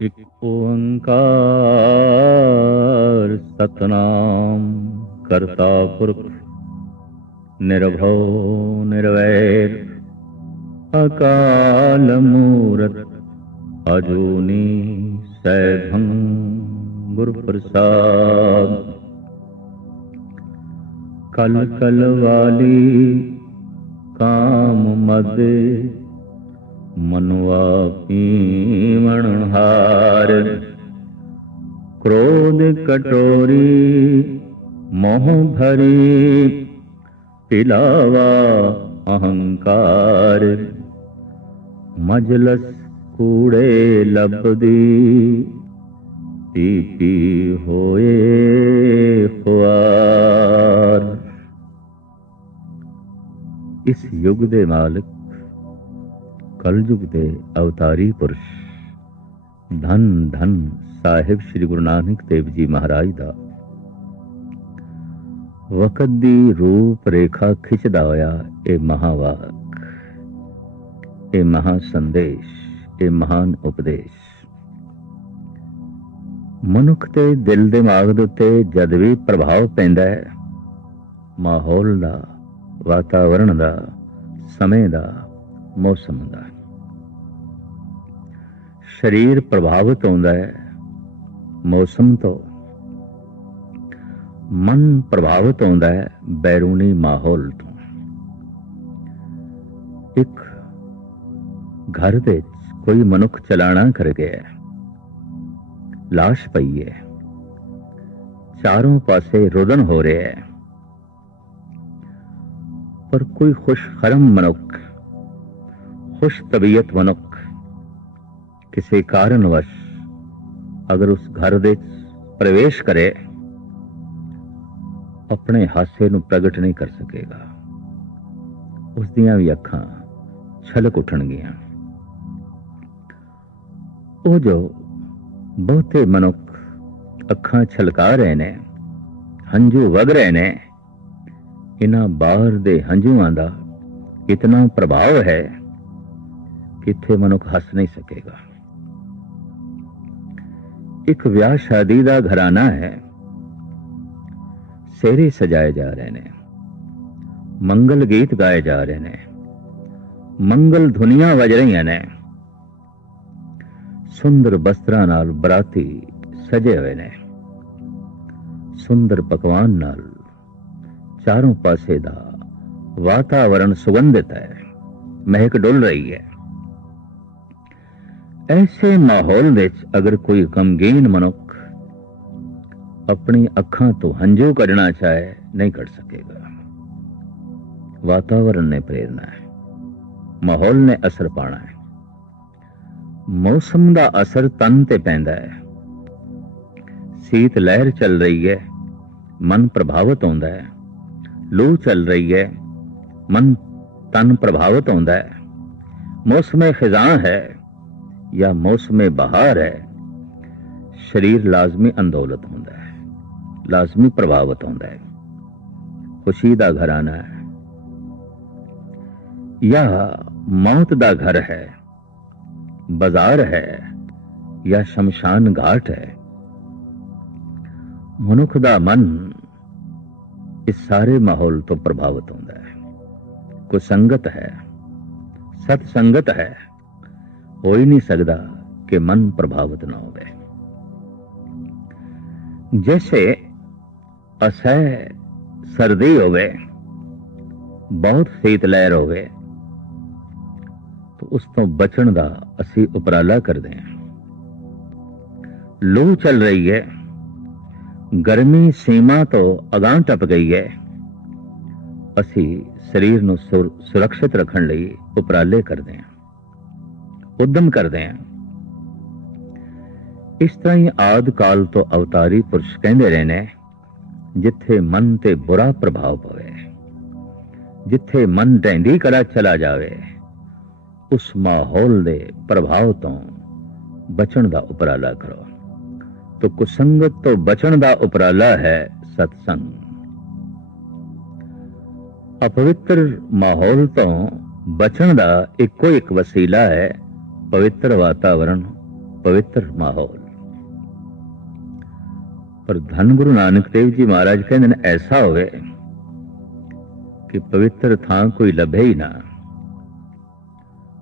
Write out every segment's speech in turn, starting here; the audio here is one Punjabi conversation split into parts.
ਇਕ ਓੰਕਾਰ ਸਤਨਾਮ ਕਰਤਾ ਪੁਰਖ, ਨਿਰਭਉ ਨਿਰਵੈਰ, ਅਕਾਲ ਮੂਰਤ, ਅਜੂਨੀ ਸੈਭੰ ਗੁਰ ਪ੍ਰਸਾਦ ਕਲ ਕਲ ਵਾਲੀ ਕਾਮ ਮਦ ਮਨੁਆ ਪੀਵਣ ਹਾਰ। ਕ੍ਰੋਧ ਕਟੋਰੀ ਮੋਹ ਭਰੀ, ਪਿਲਾਵਾ ਅਹੰਕਾਰ। ਮਜਲਸ ਕੂੜੇ ਲਬਦੀ ਪੀ ਹੋਏ ਖੁਆਰ ਇਸ ਯੁਗ ਦੇ ਮਾਲਕ ਕਲਯੁਗ ਦੇ ਅਵਤਾਰੀ ਪੁਰਸ਼ ਧੰਨ ਧੰਨ ਸਾਹਿਬ ਸ੍ਰੀ ਗੁਰੂ ਨਾਨਕ ਦੇਵ ਜੀ ਮਹਾਰਾਜ ਦਾ ਵਕਤ ਦੀ ਰੂਪ ਰੇਖਾ ਖਿੱਚਦਾ ਹੋਇਆ ਇਹ ਮਹਾਵਾਕ ਇਹ ਮਹਾ ਸੰਦੇਸ਼ ਇਹ ਮਹਾਨ ਉਪਦੇਸ਼ ਮਨੁੱਖ ਤੇ ਦਿਲ ਦਿਮਾਗ ਦੇ ਉੱਤੇ ਜਦ ਵੀ ਪ੍ਰਭਾਵ ਪੈਂਦਾ ਹੈ ਮਾਹੌਲ ਦਾ ਵਾਤਾਵਰਣ ਦਾ ਸਮੇਂ ਦਾ ਮੌਸਮ ਦਾ ਸਰੀਰ ਪ੍ਰਭਾਵਿਤ ਹੁੰਦਾ ਹੈ, ਮੌਸਮ ਤੋਂ। ਮਨ ਪ੍ਰਭਾਵਿਤ ਹੁੰਦਾ ਹੈ, ਬੈਰੂਨੀ ਮਾਹੌਲ ਤੋਂ। ਇੱਕ ਘਰ ਦੇ ਕੋਈ ਮਨੁੱਖ ਚਲਾਣਾ ਕਰ ਗਿਆ ਹੈ। ਲਾਸ਼ ਪਈ ਹੈ। ਚਾਰੋਂ ਪਾਸੇ ਰੋਦਨ ਹੋ ਰਿਹਾ ਹੈ। ਪਰ ਕੋਈ ਖੁਸ਼ ਖਰਮ ਮਨੁੱਖ, ਖੁਸ਼ ਤਬੀਅਤ ਮਨੁੱਖ ਕਿਸੇ ਕਾਰਨਵਸ਼ ਅਗਰ ਉਸ ਘਰ ਦੇ ਪ੍ਰਵੇਸ਼ ਕਰੇ, ਆਪਣੇ ਹਾਸੇ ਨੂੰ ਪ੍ਰਗਟ ਨਹੀਂ ਕਰ ਸਕੇਗਾ। ਉਸ ਦੀਆਂ ਵੀ ਅੱਖਾਂ ਛਲਕ ਉੱਠਣਗੀਆਂ। ਉਹ ਜੋ ਬਹੁਤੇ ਮਨੁੱਖ ਅੱਖਾਂ ਛਲਕਾ ਰਹੇ ਨੇ, ਹੰਝੂ ਵਗ ਰਹੇ ਨੇ, ਇਹਨਾਂ ਬਾਹਰ ਦੇ ਹੰਝੂਆਂ ਦਾ ਇਤਨਾ ਪ੍ਰਭਾਵ ਹੈ ਕਿ ਇੱਥੇ ਮਨੁੱਖ ਹੱਸ ਨਹੀਂ ਸਕੇਗਾ। ਇੱਕ ਵਿਆਹ ਸ਼ਾਦੀ ਦਾ ਘਰਾਨਾ ਹੈ। ਸੇਰੇ ਸਜਾਏ ਜਾ ਰਹੇ ਨੇ। ਮੰਗਲ ਗੀਤ ਗਾਏ ਜਾ ਰਹੇ ਨੇ। ਮੰਗਲ ਧੁਨੀਆਂ ਵੱਜ ਰਹੀਆਂ ਨੇ। ਸੁੰਦਰ ਬਸਤਰਾਂ ਨਾਲ ਬਰਾਤੀ ਸਜੇ ਹੋਏ ਨੇ। ਸੁੰਦਰ ਪਕਵਾਨ ਨਾਲ ਚਾਰੋਂ ਪਾਸੇ ਦਾ ਵਾਤਾਵਰਣ ਸੁਗੰਧਿਤ ਹੈ। ਮਹਿਕ ਡੁੱਲ ਰਹੀ ਹੈ। ਐਸੇ ਮਾਹੌਲ ਵਿੱਚ ਅਗਰ ਕੋਈ ਗਮਗੀਨ ਮਨੁੱਖ ਆਪਣੀ ਅੱਖਾਂ ਤੋਂ ਹੰਝੂ ਕੱਢਣਾ ਚਾਹੇ ਨਹੀਂ ਕੱਢ ਸਕੇਗਾ ਵਾਤਾਵਰਣ ਨੇ ਪ੍ਰੇਰਨਾ ਹੈ ਮਾਹੌਲ ਨੇ ਅਸਰ ਪਾਣਾ ਹੈ ਮੌਸਮ ਦਾ ਅਸਰ ਤਨ ਤੇ ਪੈਂਦਾ ਹੈ ਸੀਤ ਲਹਿਰ ਚੱਲ ਰਹੀ ਹੈ ਮਨ ਪ੍ਰਭਾਵਿਤ ਹੁੰਦਾ ਹੈ ਲੂ ਚੱਲ ਰਹੀ ਹੈ ਮਨ ਤਨ ਪ੍ਰਭਾਵਿਤ ਹੁੰਦਾ ਹੈ ਮੌਸਮੇ ਖਿਜ਼ਾਂ ਹੈ ਜਾਂ ਮੌਸਮੇ ਬਹਾਰ ਹੈ, ਸਰੀਰ ਲਾਜ਼ਮੀ ਅੰਦੋਲਤ ਹੁੰਦਾ ਹੈ, ਲਾਜ਼ਮੀ ਪ੍ਰਭਾਵਿਤ ਹੁੰਦਾ ਹੈ। ਖੁਸ਼ੀ ਦਾ ਘਰਾਨਾ ਹੈ ਜਾਂ ਮੌਤ ਦਾ ਘਰ ਹੈ, ਬਾਜ਼ਾਰ ਹੈ ਜਾਂ ਸ਼ਮਸ਼ਾਨ ਘਾਟ ਹੈ। ਮਨੁੱਖ ਦਾ ਮਨ ਇਸ ਸਾਰੇ ਮਾਹੌਲ ਤੋਂ ਪ੍ਰਭਾਵਿਤ ਹੁੰਦਾ ਹੈ। ਕੋ ਸੰਗਤ ਹੈ ਸਤ ਸੰਗਤ ਹੈ ਹੋ ਹੀ ਨਹੀਂ ਸਕਦਾ ਕਿ ਮਨ ਪ੍ਰਭਾਵਿਤ ਨਾ ਹੋਵੇ। ਜੈਸੇ ਅਸਹਿ ਸਰਦੀ ਹੋਵੇ, ਬਹੁਤ ਸੀਤ ਲਹਿਰ ਹੋਵੇ, ਤਾਂ ਉਸ ਤੋਂ ਬਚਣ ਦਾ ਅਸੀਂ ਉਪਰਾਲਾ ਕਰਦੇ ਹਾਂ। ਲੂ ਚੱਲ ਰਹੀ ਹੈ, ਗਰਮੀ ਸੀਮਾ ਤੋਂ ਅਗਾਂਹ ਟੱਪ ਗਈ ਹੈ। ਅਸੀਂ ਸਰੀਰ ਨੂੰ ਸੁਰ- ਸੁਰੱਖਿਅਤ ਰੱਖਣ ਲਈ ਉਪਰਾਲੇ ਕਰਦੇ ਹਾਂ। ਉਦਮ ਕਰਦੇ ਹਾਂ। ਇਸ ਤਰ੍ਹਾਂ ਹੀ ਆਦ ਕਾਲ ਤੋਂ ਅਵਤਾਰੀ ਪੁਰਸ਼ ਕਹਿੰਦੇ ਰਹੇ ਨੇ ਜਿੱਥੇ ਮਨ ਤੇ ਬੁਰਾ ਪ੍ਰਭਾਵ ਪਵੇ, ਜਿੱਥੇ ਮਨ ਢੈਂਦੀ ਕਰਾ ਚਲਾ ਜਾਵੇ, ਉਸ ਮਾਹੌਲ ਦੇ ਪ੍ਰਭਾਵ ਤੋਂ ਬਚਣ ਦਾ ਉਪਰਾਲਾ ਕਰੋ। ਤੋ ਕੁਸੰਗਤ ਤੋਂ ਬਚਣ ਦਾ ਉਪਰਾਲਾ ਹੈ ਸਤਸੰਗ। ਅਪਵਿੱਤਰ ਮਾਹੌਲ ਤੋਂ ਬਚਣ ਦਾ ਇੱਕੋ ਇੱਕ ਵਸੀਲਾ ਹੈ ਪਵਿੱਤਰ ਵਾਤਾਵਰਣ, ਪਵਿੱਤਰ ਮਾਹੌਲ। ਪਰ ਧੰਨ ਗੁਰੂ ਨਾਨਕ ਦੇਵ ਜੀ ਮਹਾਰਾਜ ਕਹਿੰਦੇ ਨੇ, ਐਸਾ ਹੋਵੇ ਕਿ ਪਵਿੱਤਰ ਥਾਂ ਕੋਈ ਲੱਭੇ ਹੀ ਨਾ,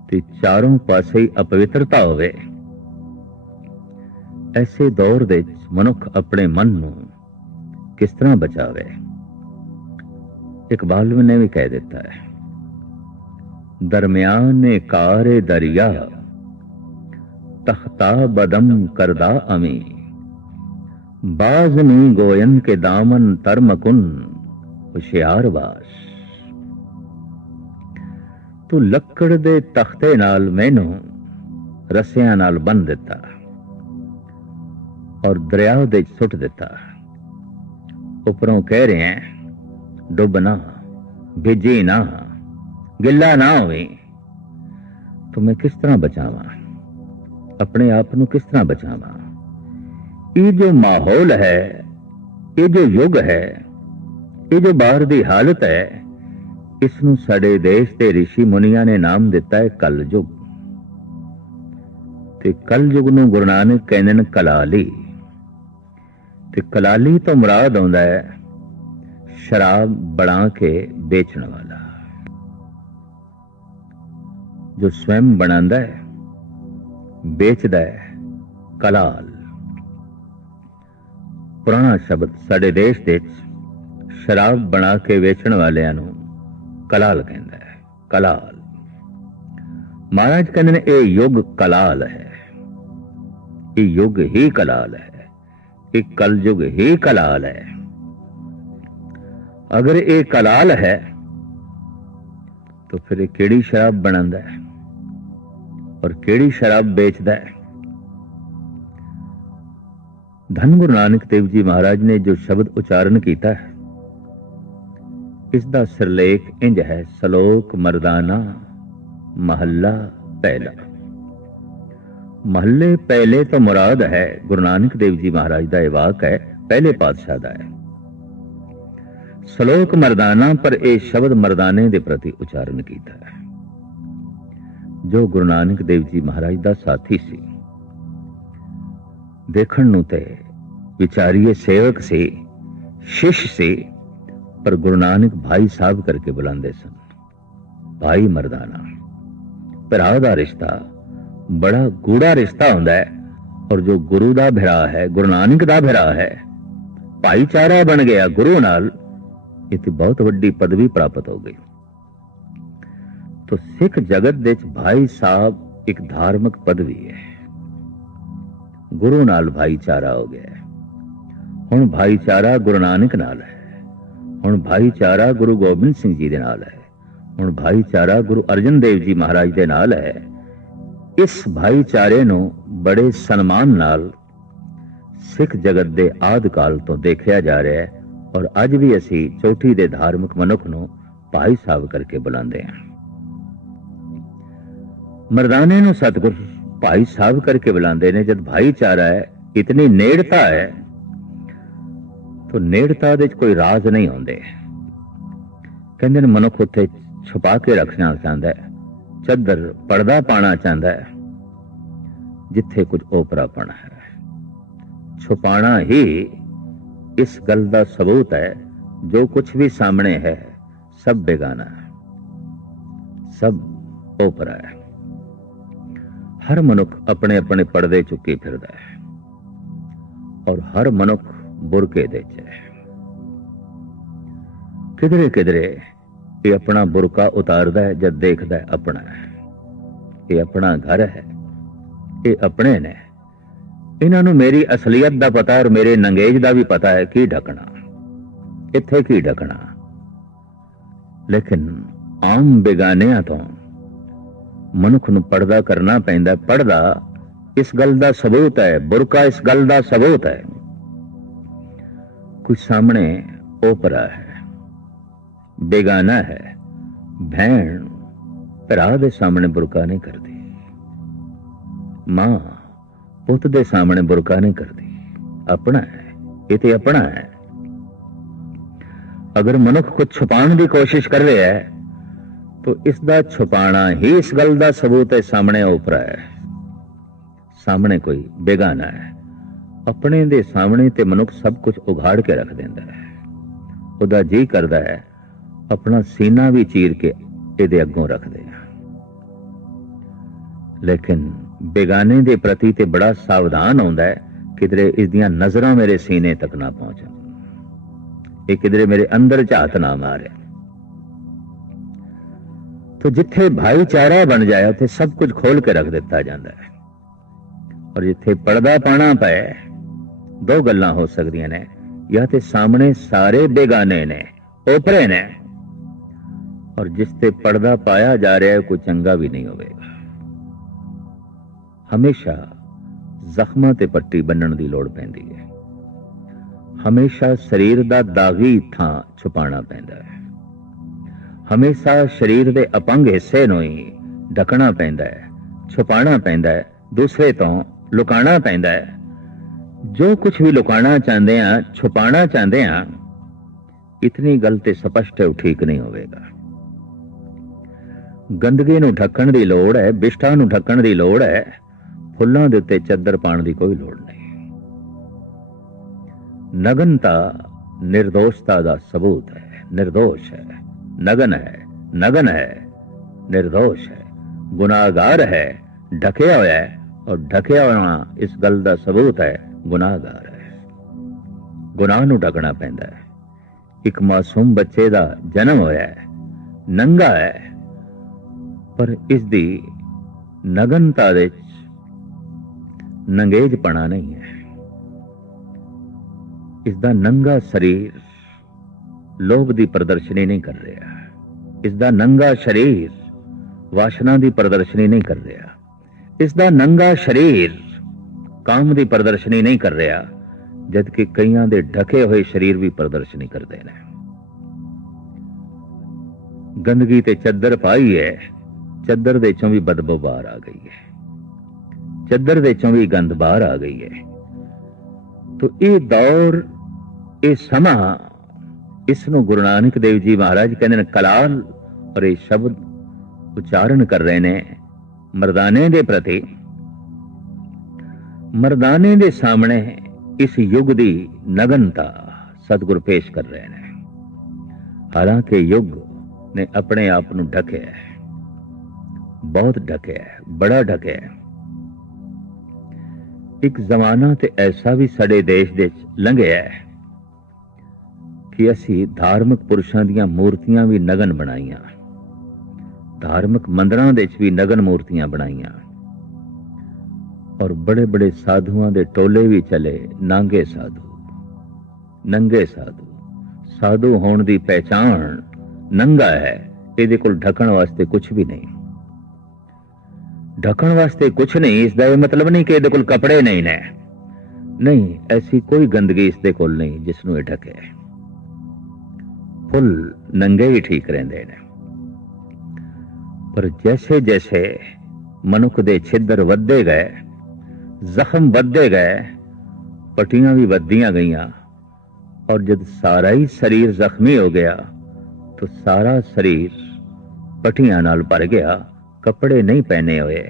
ਤੇ ਚਾਰੋਂ ਪਾਸੇ ਹੀ ਅਪਵਿੱਤਰਤਾ ਹੋਵੇ। ਐਸੇ ਦੌਰ ਦੇ ਵਿੱਚ ਮਨੁੱਖ ਆਪਣੇ ਮਨ ਨੂੰ ਕਿਸ ਤਰ੍ਹਾਂ ਬਚਾਵੇ? ਇਕਬਾਲ ਨੇ ਵੀ ਕਹਿ ਦਿੱਤਾ ਹੈ ਦਰਮਿਆਨ ਦਰਮਿਆਨੇ ਕਾਰੇ ਦਰਿਆ ਤਖਤਾ ਬਦਮ ਕਰਦਾ ਅਮੀ ਬਾਜ਼ਨੀ ਗੋਇਨ ਕੇ ਦਾਮਨ ਤਰਮਕੁਨ ਹੁਸ਼ਿਆਰ ਬਾਸ ਤੂੰ ਲੱਕੜ ਦੇ ਤਖਤੇ ਨਾਲ ਮੈਨੂੰ ਰਸਿਆਂ ਨਾਲ ਬੰਨ ਦਿੱਤਾ ਔਰ ਦਰਿਆ ਦੇ ਸੁੱਟ ਦਿੱਤਾ ਉਪਰੋਂ ਕਹਿ ਰਹੇ ਹੈ ਡੁੱਬ ਨਾ ਭਿੱਜੀ ਨਾ ਗਿੱਲਾ ਨਾ ਹੋਵੇ ਤੂੰ ਮੈਂ ਕਿਸ ਤਰ੍ਹਾਂ ਬਚਾਵਾਂ ਆਪਣੇ ਆਪ ਨੂੰ ਕਿਸ ਤਰ੍ਹਾਂ ਬਚਾਵਾਂ? ਇਹ ਜੋ ਮਾਹੌਲ ਹੈ, ਇਹ ਜੋ ਯੁੱਗ ਹੈ, ਇਹ ਜੋ ਬਾਹਰ ਦੀ ਹਾਲਤ ਹੈ, ਇਸ ਨੂੰ ਸਾਡੇ ਦੇਸ਼ ਦੇ ઋષਿ ਮੁਨੀਆਂ ਨੇ ਨਾਮ ਦਿੱਤਾ ਹੈ ਕਲਯੁਗ। ਤੇ ਕਲਯੁਗ ਨੂੰ ਗੁਰੂ ਨਾਨਕ ਕਹਿੰਦੇ ਨੇ ਕਲਾਲੀ। ਤੇ ਕਲਾਲੀ ਤੋਂ ਮੁਰਾਦ ਆਉਂਦਾ ਹੈ, ਸ਼ਰਾਬ ਬਣਾ ਕੇ ਵੇਚਣ ਵਾਲਾ। ਜੋ ਸਵੈਮ ਬਣਾਉਂਦਾ ਹੈ ਵੇਚਦਾ ਹੈ। ਕਲਾਲ। ਪੁਰਾਣਾ ਸ਼ਬਦ ਸਾਡੇ ਦੇਸ਼ ਦੇ ਵਿੱਚ ਸ਼ਰਾਬ ਬਣਾ ਕੇ ਵੇਚਣ ਵਾਲਿਆਂ ਨੂੰ ਕਲਾਲ ਕਹਿੰਦਾ ਹੈ। ਕਲਾਲ। ਮਹਾਰਾਜ ਕਹਿੰਦੇ ਨੇ, ਇਹ ਯੁੱਗ ਕਲਾਲ ਹੈ। ਇਹ ਯੁੱਗ ਹੀ ਕਲਾਲ ਹੈ। ਇਹ ਕਲਯੁਗ ਹੀ ਕਲਾਲ ਹੈ। ਅਗਰ ਇਹ ਕਲਾਲ ਹੈ, ਤਾਂ ਫਿਰ ਇਹ ਕਿਹੜੀ ਸ਼ਰਾਬ ਬਣਾਉਂਦਾ ਹੈ? ਔਰ ਕਿਹੜੀ ਸ਼ਰਾਬ ਵੇਚਦਾ ਹੈ? ਧੰਨ ਗੁਰੂ ਨਾਨਕ ਦੇਵ ਜੀ ਮਹਾਰਾਜ ਨੇ ਜੋ ਸ਼ਬਦ ਉਚਾਰਨ ਕੀਤਾ ਹੈ ਇਸ ਦਾ ਸਿਰਲੇਖ ਇੰਜ ਹੈ, ਸ਼ਲੋਕ ਮਰਦਾਨਾ ਮਹੱਲਾ ਪਹਿਲਾ। ਮਹੱਲੇ ਪਹਿਲੇ ਤੋਂ ਮੁਰਾਦ ਹੈ, ਗੁਰੂ ਨਾਨਕ ਦੇਵ ਜੀ ਮਹਾਰਾਜ ਦਾ ਇਹ ਵਾਕ ਹੈ, ਪਹਿਲੇ ਪਾਤਸ਼ਾਹ ਦਾ ਹੈ। ਸ਼ਲੋਕ ਮਰਦਾਨਾ ਪਰ ਇਹ ਸ਼ਬਦ ਮਰਦਾਨੇ ਦੇ ਪ੍ਰਤੀ ਉਚਾਰਨ ਕੀਤਾ ਹੈ। ਜੋ ਗੁਰੂ ਨਾਨਕ ਦੇਵ ਜੀ ਮਹਾਰਾਜ ਦਾ ਸਾਥੀ ਸੀ। ਦੇਖਣ ਨੂੰ ਤੇ ਵਿਚਾਰੀਏ ਸੇਵਕ ਸੀ, ਸ਼ਿਸ਼ ਸੀ, ਪਰ ਗੁਰੂ ਨਾਨਕ ਭਾਈ ਸਾਹਿਬ ਕਰਕੇ ਬੁਲਾਉਂਦੇ ਸਨ। ਭਾਈ ਮਰਦਾਨਾ, ਭਰਾ ਦਾ ਰਿਸ਼ਤਾ ਬੜਾ ਗੂੜਾ ਰਿਸ਼ਤਾ ਹੁੰਦਾ ਹੈ, ਔਰ ਜੋ ਗੁਰੂ ਦਾ ਭਰਾ ਹੈ, ਗੁਰੂ ਨਾਨਕ ਦਾ ਭਰਾ ਹੈ, ਭਾਈਚਾਰਾ ਬਣ ਗਿਆ ਗੁਰੂ ਨਾਲ ਇਹ ਤੇ ਬਹੁਤ ਵੱਡੀ ਪਦਵੀ ਪ੍ਰਾਪਤ ਹੋ ਗਈ। ਤੋ ਸਿੱਖ ਜਗਤ ਦੇ ਵਿੱਚ ਭਾਈ ਸਾਹਿਬ ਇੱਕ ਧਾਰਮਿਕ ਪਦਵੀ ਹੈ ਗੁਰੂ ਨਾਲ ਭਾਈਚਾਰਾ ਹੋ ਗਿਆ ਹੁਣ ਭਾਈਚਾਰਾ ਗੁਰੂ ਨਾਨਕ ਨਾਲ ਹੈ ਹੁਣ ਭਾਈਚਾਰਾ ਗੁਰੂ ਗੋਬਿੰਦ ਸਿੰਘ ਜੀ ਦੇ ਨਾਲ ਹੈ ਹੁਣ ਭਾਈਚਾਰਾ ਗੁਰੂ ਅਰਜਨ ਦੇਵ ਜੀ ਮਹਾਰਾਜ ਦੇ ਨਾਲ ਹੈ ਇਸ ਭਾਈਚਾਰੇ ਨੂੰ ਬੜੇ ਸਨਮਾਨ ਨਾਲ ਸਿੱਖ ਜਗਤ ਦੇ ਆਦਿ ਕਾਲ ਤੋਂ ਦੇਖਿਆ ਜਾ ਰਿਹਾ ਹੈ ਔਰ ਅੱਜ ਵੀ ਅਸੀਂ ਚੌਥੀ ਦੇ ਧਾਰਮਿਕ ਮਨੁੱਖ ਨੂੰ ਭਾਈ ਸਾਹਿਬ ਕਰਕੇ ਬੁਲਾਉਂਦੇ ਹਾਂ ਮਰਦਾਨੇ ਨੂੰ ਸਤਿਗੁਰ ਭਾਈ ਸਾਹਿਬ ਕਰਕੇ ਬੁਲਾਉਂਦੇ ਨੇ, ਜਦ ਭਾਈਚਾਰਾ ਹੈ, ਇਤਨੀ ਨੇੜਤਾ ਹੈ, ਤਾਂ ਨੇੜਤਾ ਦੇ ਵਿੱਚ ਕੋਈ ਰਾਜ਼ ਨਹੀਂ ਹੁੰਦੇ ਕਹਿੰਦੇ ਨੇ ਮਨੁੱਖ ਉੱਥੇ ਛੁਪਾ ਕੇ ਰੱਖਣਾ ਚਾਹੁੰਦਾ ਹੈ, ਚੱਦਰ ਪਰਦਾ ਪਾਣਾ ਚਾਹੁੰਦਾ ਹੈ, ਜਿੱਥੇ ਕੁਝ ਓਪਰਾਪਣ ਹੈ। ਛੁਪਾਣਾ ਹੀ ਇਸ ਗੱਲ ਦਾ ਸਬੂਤ ਹੈ, ਜੋ ਕੁਝ ਵੀ ਸਾਹਮਣੇ ਹੈ, ਸਭ ਬੇਗਾਨਾ ਹੈ, ਸਭ ਓਪਰਾ ਹੈ। ਹਰ ਮਨੁੱਖ ਆਪਣੇ ਆਪਣੇ ਪਰਦੇ ਚੁੱਕੀ ਫਿਰਦਾ ਹੈ ਔਰ ਹਰ ਮਨੁੱਖ ਬੁਰਕੇ ਦੇ ਚ ਹੈ। ਕਿਧਰੇ ਕਿਧਰੇ ਇਹ ਆਪਣਾ ਬੁਰਕਾ ਉਤਾਰਦਾ ਹੈ ਜਦ ਦੇਖਦਾ ਹੈ ਆਪਣਾ ਇਹ ਆਪਣਾ ਘਰ ਹੈ। ਇਹ ਆਪਣੇ ਨੇ। ਇਹਨਾਂ ਨੂੰ ਮੇਰੀ ਅਸਲੀਅਤ ਦਾ ਪਤਾ ਔਰ ਮੇਰੇ ਨੰਗੇਜ ਦਾ ਵੀ ਪਤਾ ਹੈ ਕੀ ਢਕਣਾ। ਇੱਥੇ ਕੀ ਢਕਣਾ। ਲੇਕਿਨ ਆਮ ਬੇਗਾਨਿਆਂ ਤੋਂ ਮਨੁੱਖ ਨੂੰ ਪਰਦਾ ਕਰਨਾ ਪੈਂਦਾ ਪਰਦਾ ਇਸ ਗੱਲ ਦਾ ਸਬੂਤ ਹੈ, ਬੁਰਕਾ ਇਸ ਗੱਲ ਦਾ ਸਬੂਤ ਹੈ। ਕੁਝ ਸਾਹਮਣੇ ਓਪਰਾ ਹੈ, ਬੇਗਾਨਾ ਹੈ, ਭੈਣ ਭਰਾ ਦੇ ਸਾਹਮਣੇ ਬੁਰਕਾ ਨਹੀਂ ਕਰਦੀ, ਮਾਂ ਪੁੱਤ ਦੇ ਸਾਹਮਣੇ ਬੁਰਕਾ ਨਹੀਂ ਕਰਦੀ, ਆਪਣਾ ਹੈ, ਇਹ ਤੇ ਆਪਣਾ ਹੈ। ਅਗਰ ਮਨੁੱਖ ਕੁਝ ਛੁਪਾਉਣ ਦੀ ਕੋਸ਼ਿਸ਼ ਕਰ ਰਿਹਾ ਹੈ तो ਇਸ ਦਾ ਛੁਪਾਣਾ ਹੀ ਇਸ ਗੱਲ ਦਾ ਸਬੂਤ ਹੈ ਸਾਹਮਣੇ ਓਪਰਾ ਹੈ। ਸਾਹਮਣੇ ਕੋਈ ਬੇਗਾਨਾ ਹੈ। ਆਪਣੇ ਦੇ ਸਾਹਮਣੇ ਤੇ ਮਨੁੱਖ ਸਭ ਕੁਝ ਉਘਾੜ ਕੇ ਰੱਖ ਦਿੰਦਾ ਹੈ। ਉਹਦਾ ਜੀ ਕਰਦਾ ਹੈ, ਆਪਣਾ ਸੀਨਾ ਵੀ ਚੀਰ ਕੇ ਇਹਦੇ ਅੱਗੋਂ ਰੱਖਦੇ ਆ ਲੇਕਿਨ ਬੇਗਾਨੇ ਦੇ ਪ੍ਰਤੀ ਤੇ ਬੜਾ ਸਾਵਧਾਨ ਹੁੰਦਾ ਹੈ, ਕਿਧਰੇ ਇਸ ਦੀਆਂ ਨਜ਼ਰਾਂ ਮੇਰੇ ਸੀਨੇ ਤੱਕ ਨਾ ਪਹੁੰਚਣ। ਇਹ ਕਿਧਰੇ ਮੇਰੇ ਅੰਦਰ ਝਾਤ ਨਾ ਮਾਰੇ। ਤੋ ਜਿੱਥੇ ਭਾਈਚਾਰਾ ਬਣ ਜਾਏ ਉੱਥੇ ਸਭ ਕੁਝ ਖੋਲ ਕੇ ਰੱਖ ਦਿੱਤਾ ਜਾਂਦਾ ਹੈ ਔਰ ਜਿੱਥੇ ਪਰਦਾ ਪਾਣਾ ਪਏ ਦੋ ਗੱਲਾਂ ਹੋ ਸਕਦੀਆਂ ਨੇ ਜਾਂ ਤੇ ਸਾਹਮਣੇ ਸਾਰੇ ਬੇਗਾਨੇ ਨੇ ਓਪਰੇ ਨੇ ਔਰ ਜਿਸ ਤੇ ਪਰਦਾ ਪਾਇਆ ਜਾ ਰਿਹਾ ਹੈ ਕੋਈ ਚੰਗਾ ਵੀ ਨਹੀਂ ਹੋਵੇਗਾ ਹਮੇਸ਼ਾ ਜ਼ਖਮਾਂ ਤੇ ਪੱਟੀ ਬੰਨਣ ਦੀ ਲੋੜ ਪੈਂਦੀ ਹੈ ਹਮੇਸ਼ਾ ਸਰੀਰ ਦਾ ਦਾਗੀ ਥਾਂ ਛੁਪਾਉਣਾ ਪੈਂਦਾ ਹੈ ਹਮੇਸ਼ਾ ਸਰੀਰ ਦੇ ਅਪੰਗ ਹਿੱਸੇ ਨੂੰ ਹੀ ਢਕਣਾ ਪੈਂਦਾ ਹੈ ਛੁਪਾਣਾ ਪੈਂਦਾ ਹੈ, ਦੂਸਰੇ ਤੋਂ ਲੁਕਾਣਾ ਪੈਂਦਾ ਹੈ। ਜੋ ਕੁਝ ਵੀ ਲੁਕਾਣਾ ਚਾਹੁੰਦੇ ਆ ਛੁਪਾਣਾ ਚਾਹੁੰਦੇ ਆ ਇਤਨੀ ਗੱਲ ਤੇ ਸਪਸ਼ਟ ਹੈ ਠੀਕ ਨਹੀਂ ਹੋਵੇਗਾ। ਗੰਦਗੀ ਨੂੰ ਢੱਕਣ ਦੀ ਲੋੜ ਹੈ, ਬਿਸ਼ਟਾ ਨੂੰ ਢੱਕਣ ਦੀ ਲੋੜ ਹੈ, ਫੁੱਲਾਂ ਦੇ ਉੱਤੇ ਚੱਦਰ ਪਾਣ ਦੀ ਕੋਈ ਲੋੜ ਨਹੀਂ। ਨਗਨਤਾ, ਨਿਰਦੋਸ਼ਤਾ ਦਾ ਸਬੂਤ ਹੈ, ਨਿਰਦੋਸ਼ ਹੈ। ਨਗਨ ਹੈ ਨਗਨ ਹੈ નિર્ਦੋਸ਼ ਹੈ ਗੁਨਾਹਗਾਰ ਹੈ ਢਕਿਆ ਹੋਇਆ ਹੈ ਔਰ ਢਕਿਆ ਹੋਣਾ ਇਸ ਗੱਲ ਦਾ ਸਬੂਤ ਹੈ ਗੁਨਾਹਗਾਰ ਹੈ ਗੁਨਾਹ ਨੂੰ ਢਕਣਾ ਪੈਂਦਾ ਹੈ ਇੱਕ ਮਾਸੂਮ ਬੱਚੇ ਦਾ ਜਨਮ ਹੋਇਆ ਹੈ ਨੰਗਾ ਹੈ ਪਰ ਇਸ ਦੀ ਨਗਨਤਾ ਦੇ ਵਿੱਚ ਨੰਗੇਜਪਣਾ ਨਹੀਂ ਹੈ ਇਸ ਦਾ ਨੰਗਾ ਸਰੀਰ ਲੋਭ ਦੀ ਪ੍ਰਦਰਸ਼ਨੀ ਨਹੀਂ ਕਰ ਰਿਹਾ। ਇਸ ਦਾ ਨੰਗਾ ਸਰੀਰ ਵਾਸ਼ਨਾ ਦੀ ਪ੍ਰਦਰਸ਼ਨੀ ਨਹੀਂ ਕਰ ਰਿਹਾ। ਇਸ ਦਾ ਨੰਗਾ ਸਰੀਰ ਕਾਮ ਦੀ ਪ੍ਰਦਰਸ਼ਨੀ ਨਹੀਂ ਕਰ ਰਿਹਾ ਜਦ ਕਿ ਕਈਆਂ ਦੇ ਢਕੇ ਹੋਏ ਸਰੀਰ ਵੀ ਪ੍ਰਦਰਸ਼ਨੀ ਕਰਦੇ ਨੇ। ਗੰਦਗੀ ਤੇ ਚੱਦਰ ਪਾਈ ਹੈ, ਚੱਦਰ ਦੇ ਚੋਂ ਵੀ ਬਦਬੂ ਬਾਹਰ ਆ ਗਈ ਹੈ। ਚੱਦਰ ਦੇ ਚੋਂ ਵੀ ਗੰਦ ਬਾਹਰ ਆ ਗਈ ਹੈ। ਤੋ ਇਹ ਦੌਰ, ਇਹ ਸਮਾਂ ਇਸ ਨੂੰ ਗੁਰੂ ਨਾਨਕ ਦੇਵ ਜੀ ਮਹਾਰਾਜ ਕਹਿੰਦੇ ਨੇ, ਕਲਾਲ ਔਰ ਇਹ ਸ਼ਬਦ ਉਚਾਰਨ ਕਰ ਰਹੇ ਨੇ ਮਰਦਾਨੇ ਦੇ ਪ੍ਰਤੀ। ਮਰਦਾਨੇ ਦੇ ਸਾਹਮਣੇ ਇਸ ਯੁੱਗ ਦੀ ਨਗਨਤਾ ਸਤਿਗੁਰ ਪੇਸ਼ ਕਰ ਰਹੇ ਨੇ। ਹਾਲਾਂਕਿ ਯੁੱਗ ਨੇ ਆਪਣੇ ਆਪ ਨੂੰ ਢਕਿਆ ਬਹੁਤ ਢਕਿਆ ਬੜਾ ਢਕਿਆ ਇੱਕ ਜ਼ਮਾਨਾ ਤੇ ਐਸਾ ਵੀ ਸਾਡੇ ਦੇਸ਼ ਦੇ ਲੰਘਿਆ ਹੈ ਕਿ ਅਸੀਂ ਧਾਰਮਿਕ ਪੁਰਸ਼ਾਂ ਦੀਆਂ ਮੂਰਤੀਆਂ ਵੀ ਨਗਨ ਬਣਾਈਆਂ। ਧਾਰਮਿਕ ਮੰਦਰਾਂ ਦੇ ਵਿੱਚ ਵੀ ਨਗਨ ਮੂਰਤੀਆਂ ਬਣਾਈਆਂ। ਔਰ ਬੜੇ ਬੜੇ ਸਾਧੂਆਂ ਦੇ ਟੋਲੇ ਵੀ ਚਲੇ, ਨਾਂਗੇ ਸਾਧੂ, ਨੰਗੇ ਸਾਧੂ। ਸਾਧੂ ਹੋਣ ਦੀ ਪਹਿਚਾਣ ਨੰਗਾ ਹੈ, ਇਹਦੇ ਕੋਲ ਢਕਣ ਵਾਸਤੇ ਕੁਝ ਵੀ ਨਹੀਂ। ਢਕਣ ਵਾਸਤੇ ਕੁਝ ਨਹੀਂ, ਇਸ ਦਾ ਇਹ ਮਤਲਬ ਨਹੀਂ ਕਿ ਇਹਦੇ ਕੋਲ ਕੱਪੜੇ ਨਹੀਂ ਨੇ। ਨਹੀਂ, ਐਸੀ ਕੋਈ ਗੰਦਗੀ ਇਸ ਦੇ ਕੋਲ ਨਹੀਂ, ਜਿਸ ਨੂੰ ਇਹ ਢਕੇ। ਫੁੱਲ ਨੰਗੇ ਹੀ ਠੀਕ ਰਹਿੰਦੇ ਨੇ ਪਰ ਜੈਸੇ ਜੈਸੇ ਮਨੁੱਖ ਦੇ ਛਿੱਦਰ ਵੱਧਦੇ ਗਏ ਜ਼ਖਮ ਵੱਧਦੇ ਗਏ ਪਟੀਆਂ ਵੀ ਵੱਧਦੀਆਂ ਗਈਆਂ ਔਰ ਜਦ ਸਾਰਾ ਹੀ ਸਰੀਰ ਜ਼ਖਮੀ ਹੋ ਗਿਆ ਤਾਂ ਸਾਰਾ ਸਰੀਰ ਪਟੀਆਂ ਨਾਲ ਭਰ ਗਿਆ ਕੱਪੜੇ ਨਹੀਂ ਪਹਿਨੇ ਹੋਏ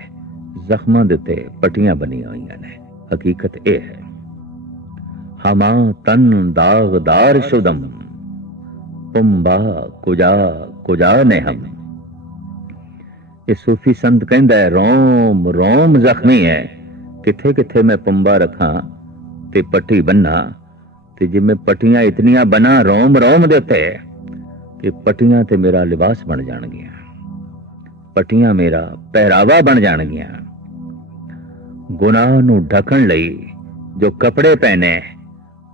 ਜ਼ਖਮਾਂ ਦੇ ਉੱਤੇ ਪਟੀਆਂ ਬਣੀਆਂ ਹੋਈਆਂ ਨੇ ਹਕੀਕਤ ਇਹ ਹੈ ਹਮਾ ਤਨ ਦਾਗਦਾਰ ਸ਼ੁਦਮ ਪੁੰਬਾ ਕੁਜਾ ਕੁਜਾ ਨੇ ਹਮ। ਇਹ ਸੂਫੀ ਸੰਤ ਕਹਿੰਦਾ ਹੈ, ਰੋਮ ਰੋਮ ਜ਼ਖਮੀ ਹੈ। ਕਿੱਥੇ ਕਿੱਥੇ ਮੈਂ ਪੰਬਾ ਰੱਖਾਂ ਤੇ ਪੱਟੀ ਬੰਨਾ ਤੇ ਜਿਵੇਂ ਪਟੀਆਂ ਇਤਨੀਆਂ ਬਣਾ ਰੋਮ ਰੋਮ ਦੇ ਉੱਤੇ ਕਿ ਪਟੀਆਂ ਤੇ ਮੇਰਾ ਲਿਬਾਸ ਬਣ ਜਾਣਗੀਆਂ। ਪੱਟੀਆਂ ਮੇਰਾ ਪਹਿਰਾਵਾ ਬਣ ਜਾਣਗੀਆਂ। ਗੁਨਾਹ ਨੂੰ ਢਕਣ ਲਈ ਜੋ ਕੱਪੜੇ ਪਹਿਨੇ,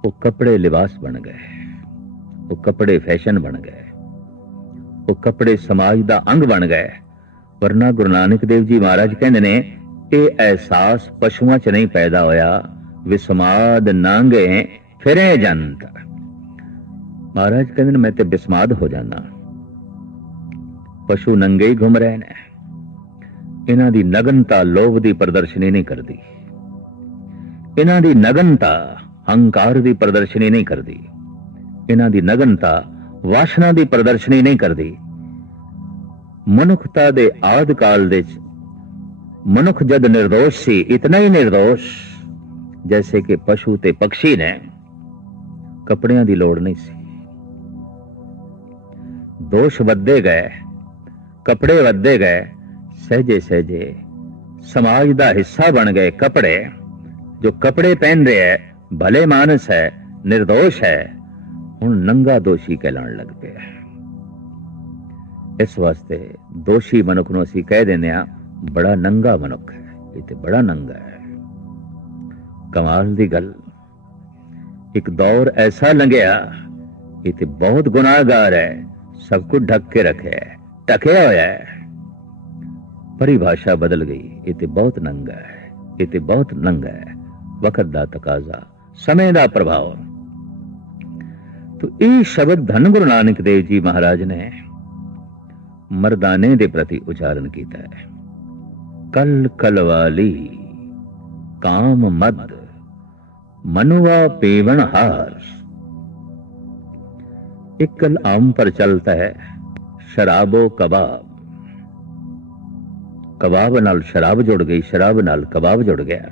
ਉਹ ਕੱਪੜੇ ਲਿਬਾਸ ਬਣ ਗਏ। ਉਹ ਕੱਪੜੇ ਫੈਸ਼ਨ ਬਣ ਗਏ। ਉਹ ਕੱਪੜੇ ਸਮਾਜ ਦਾ ਅੰਗ ਬਣ ਗਏ। ਵਰਨਾ ਗੁਰੂ ਨਾਨਕ ਦੇਵ ਜੀ ਮਹਾਰਾਜ ਕਹਿੰਦੇ ਨੇ, ਇਹ ਅਹਿਸਾਸ ਪਸ਼ੂਆਂ 'ਚ ਨਹੀਂ ਪੈਦਾ ਹੋਇਆ। ਵਿਸਮਾਦ ਨਾਂਗੇ, ਫਿਰੇ ਜੰਤ। ਮਹਾਰਾਜ ਕਹਿੰਦੇ ਨੇ, ਮੈਂ ਤੇ ਬਿਸਮਾਦ ਹੋ ਜਾਣਾ ਪਸ਼ੂ ਨੰਗੇ ਹੀ ਘੁੰਮ ਰਹੇ ਨੇ। ਇਹਨਾਂ ਦੀ ਨਗਨਤਾ ਲੋਭ ਦੀ ਪ੍ਰਦਰਸ਼ਨੀ ਨਹੀਂ ਕਰਦੀ। ਇਹਨਾਂ ਦੀ ਨਗਨਤਾ ਹੰਕਾਰ ਦੀ ਪ੍ਰਦਰਸ਼ਨੀ ਨਹੀਂ ਕਰਦੀ। ਇਹਨਾਂ ਦੀ ਨਗਨਤਾ ਵਾਸ਼ਨਾ ਦੀ ਪ੍ਰਦਰਸ਼ਨੀ ਨਹੀਂ ਕਰਦੀ। ਮਨੁੱਖਤਾ ਦੇ ਆਦ ਕਾਲ ਦੇ ਵਿੱਚ ਮਨੁੱਖ ਜਦ ਨਿਰਦੋਸ਼ ਸੀ, ਇਤਨਾ ਹੀ ਨਿਰਦੋਸ਼, ਜੈਸੇ ਕਿ ਪਸ਼ੂ ਤੇ ਪਕਸ਼ੀ ਨੇ, ਕੱਪੜਿਆਂ ਦੀ ਲੋੜ ਨਹੀਂ ਸੀ। ਦੋਸ਼ ਵੱਧੇ ਗਏ, ਕੱਪੜੇ ਵੱਧੇ ਗਏ, ਸਹਜੇ ਸਹਜੇ ਸਮਾਜ ਦਾ ਹਿੱਸਾ ਬਣ ਗਏ ਕੱਪੜੇ। ਜੋ ਕੱਪੜੇ ਪਹਿਨ ਰਿਹਾ ਹੈ, ਭਲੇ ਮਾਨਸ ਹੈ, ਨਿਰਦੋਸ਼ ਹੈ ਹੁਣ ਨੰਗਾ ਦੋਸ਼ੀ ਕਹਿਲਾਣ ਲੱਗ ਪਿਆ ਇਸ ਵਾਸਤੇ ਦੋਸ਼ੀ ਮਨੁੱਖ ਨੂੰ ਅਸੀਂ ਕਹਿ ਦਿੰਦੇ ਆ ਬੜਾ ਨੰਗਾ ਮਨੁੱਖ ਹੈ, ਇਹ ਤੇ ਬੜਾ ਨੰਗਾ ਹੈ। ਕਮਾਲ ਦੀ ਗੱਲ। ਇੱਕ ਦੌਰ ਐਸਾ ਲੰਘਿਆ, ਇਹ ਤੇ ਬਹੁਤ ਗੁਨਾਹਗਾਰ ਹੈ, ਸਭ ਕੁਝ ਢੱਕ ਕੇ ਰੱਖਿਆ ਹੈ ਟਕਿਆ ਹੋਇਆ ਹੈ। ਪਰਿਭਾਸ਼ਾ ਬਦਲ ਗਈ, ਇਹ ਤੇ ਬਹੁਤ ਨੰਗਾ ਹੈ, ਇਹ ਤੇ ਬਹੁਤ ਨੰਗਾ ਹੈ। ਵਕਤ ਦਾ ਤਕਾਜ਼ਾ, ਸਮੇਂ ਦਾ ਪ੍ਰਭਾਵ। ਤੋ ਇਹ ਸ਼ਬਦ ਧੰਨ ਗੁਰੂ ਨਾਨਕ ਦੇਵ ਜੀ ਮਹਾਰਾਜ ਨੇ ਮਰਦਾਨੇ ਦੇ ਪ੍ਰਤੀ ਉਚਾਰਨ ਕੀਤਾ ਹੈ ਕਲ ਕਲਵਾਲੀ ਕਾਮ ਮਦ ਮਨੁਆ ਪੇਵਨ ਹਾਰ ਇੱਕ ਕਲ ਆਮ ਪਰ ਚਲਤਾ ਹੈ ਸ਼ਰਾਬੋ ਕਬਾਬ ਕਬਾਬ ਨਾਲ ਸ਼ਰਾਬ ਜੁੜ ਗਈ ਸ਼ਰਾਬ ਨਾਲ ਕਬਾਬ ਜੁੜ ਗਿਆ